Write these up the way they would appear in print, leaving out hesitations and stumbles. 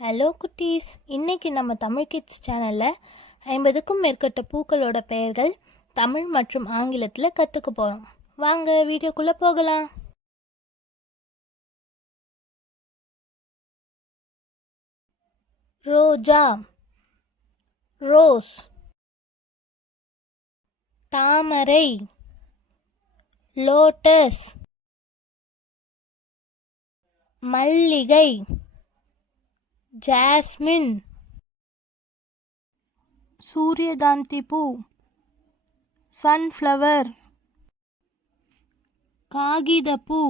Hello குட்டீஸ், இன்னைக்கு நம்ம தமிழ் கிட்ஸ் சேனலில் 50க்கும் மேற்பட்ட பூக்களோட பெயர்கள் தமிழ் மற்றும் ஆங்கிலத்தில் கற்றுக்க போகிறோம். வாங்க வீடியோக்குள்ளே போகலாம். ரோஜா, ரோஸ். தாமரை, லோட்டஸ். மல்லிகை, ஜாஸ்மின். சூரியகாந்தி பூ, சன்ஃப்ளவர். காகிதப்பூ,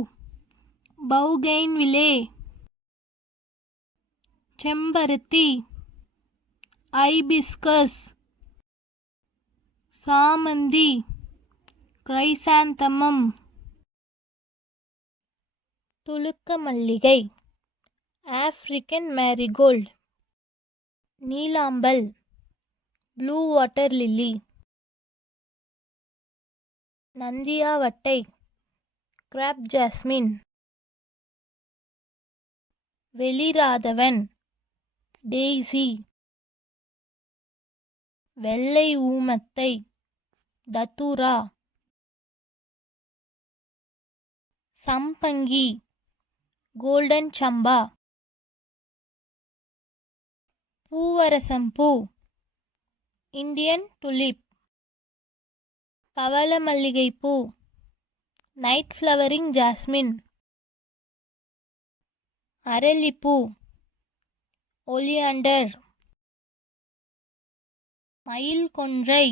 பௌகெய்ன்விலே. செம்பருத்தி, ஐபிஸ்கஸ். சாமந்தி, கிரைசாந்தமம். துலுக்க மல்லிகை, ஆப்பிரிக்கன் மேரிகோல்ட். நீலாம்பல், ப்ளூ வாட்டர் லில்லி. நந்தியாவட்டை, கிராப் ஜாஸ்மின். வெளிராதவன், டெய்சி. வெள்ளை ஊமத்தை, தத்துரா. சம்பங்கி, கோல்டன் சம்பா. பூவரசம்பூ, இந்தியன் துலிப். பவள மல்லிகைப்பூ, நைட் ஃப்ளவரிங் ஜாஸ்மின். அரளிப்பூ, ஒலியாண்டர். மயில் கொன்றை,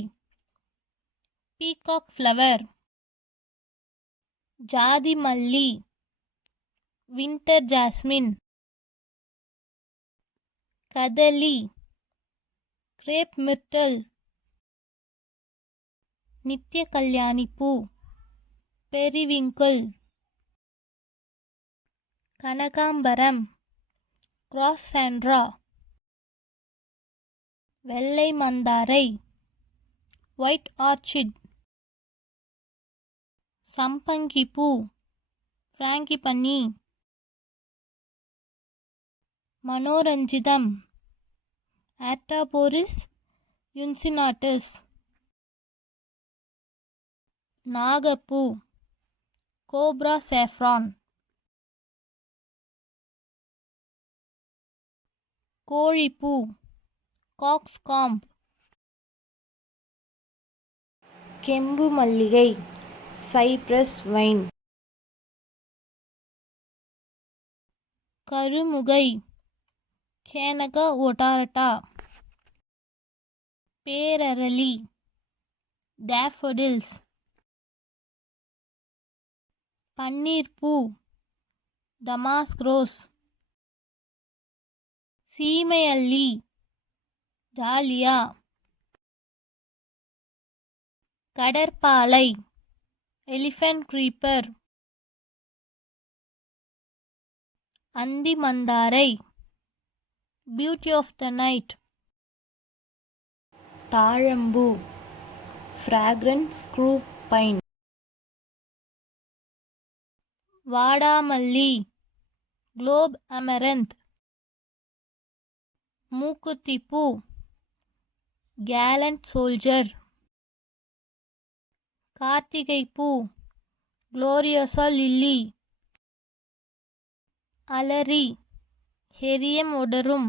பீகாக் ஃப்ளவர். ஜாதி மல்லி, வின்டர் ஜாஸ்மின். கதலி, கிரேப் மிர்டல். நித்திய கல்யாணி பூ, பெரிவிங்கிள். கனகாம்பரம், கிராஸ் சாண்ட்ரா. வெள்ளை மந்தாரை, ஒயிட் ஆர்ச்சிட். சம்பங்கி பூ, பிராங்கிபனி. மனோரஞ்சிதம், ஆட்டாபோரிஸ் யுன்சினாட்டஸ். நாகப்பூ, கோப்ரா சாஃப்ரான். கோழிப்பூ, காக்ஸ்காம்ப். கெம்பு மல்லிகை, சைப்ரஸ் வைன். கருமுகை, கேனகா ஒட்டாரட்டா. பேரரளி, டேஃபோடில்ஸ். பன்னீர்பூ, டமாஸ்க் ரோஸ். சீமையல்லி, டாலியா. கடற்பாலை, எலிஃபண்ட் க்ரீப்பர். அந்தி மந்தாரை, பியூட்டி ஆஃப் த நைட். தாழம்பூ, ஃப்ராக்ரன்ட் ஸ்க்ரூ பைன். வாடாமல்லி, குளோப் அமரந்த். மூக்குத்திப்பூ, கேலண்ட் சோல்ஜர். கார்த்திகைப்பூ, குளோரியோசா லில்லி. அலரி, ஹெரியம் ஒடரும்.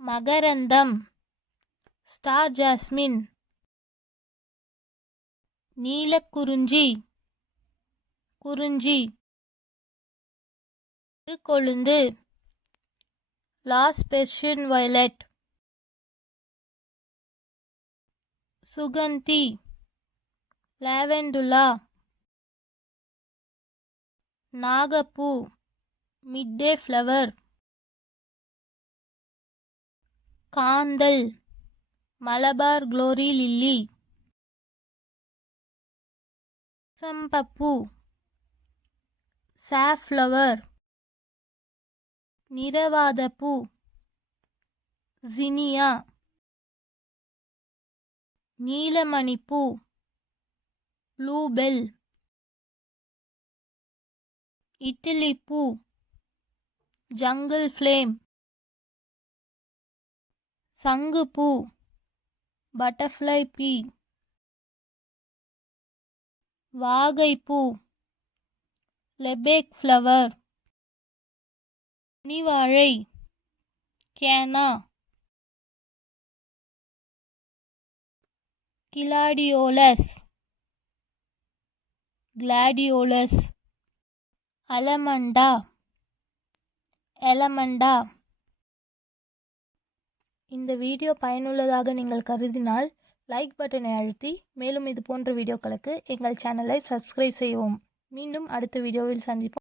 மகரந்தம், ஸ்டார் ஜாஸ்மின். நீலக்குறிஞ்சி, குறிஞ்சி. கொழுந்து, லாஸ் பெர்ஷியன் வயலட். சுகந்தி, லாவெண்டுலா. நாகப்பூ, மிட்டே ஃப்ளவர். காந்தல், மலபார் குளோரி லில்லி. சம்பப்பூ, சாஃப்ளவர். நிறவாதப்பூ, ஜினியா. நீலமணிப்பூ, ப்ளூபெல். இட்லிப்பூ, ஜங்கிள் ஃப்ளேம், சங்குப்பூ, பட்டர்ஃப்ளை பீ, வாகைப்பூ, லெபேக் ஃப்ளவர், பனிவாழை, canna, gladiolus, gladiolus, allamanda, allamanda. இந்த வீடியோ பயனுள்ளதாக நீங்கள் கருதினால் லைக் பட்டனை அழுத்தி மேலும் இது போன்ற வீடியோக்களுக்கு எங்கள் சேனலை சப்ஸ்கிரைப் செய்யவும். மீண்டும் அடுத்த வீடியோவில் சந்திப்போம்.